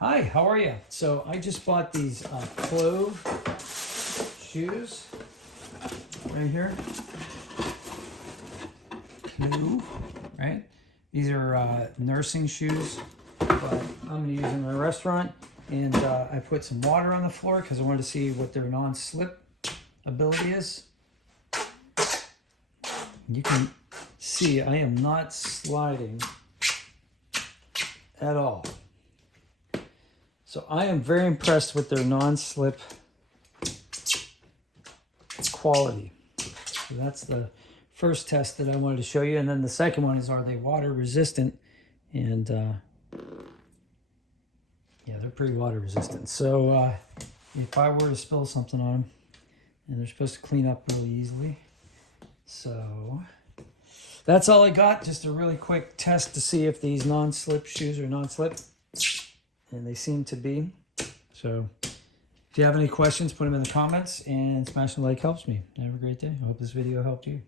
Hi, how are you? So I just bought these Clove shoes right here. Clove, right? These are nursing shoes, but I'm gonna use them in my restaurant. And I put some water on the floor because I wanted to see what their non-slip ability is. You can see I am not sliding at all. So I am very impressed with their non-slip quality. So that's the first test that I wanted to show you. And then the second one is, are they water resistant? And yeah, they're pretty water resistant. So if I were to spill something on them, and they're supposed to clean up really easily. So that's all I got. Just a really quick test to see if these non-slip shoes are non-slip. And they seem to be. So if you have any questions, put them in the comments, and smashing the like helps me. Have a great day. I hope this video helped you.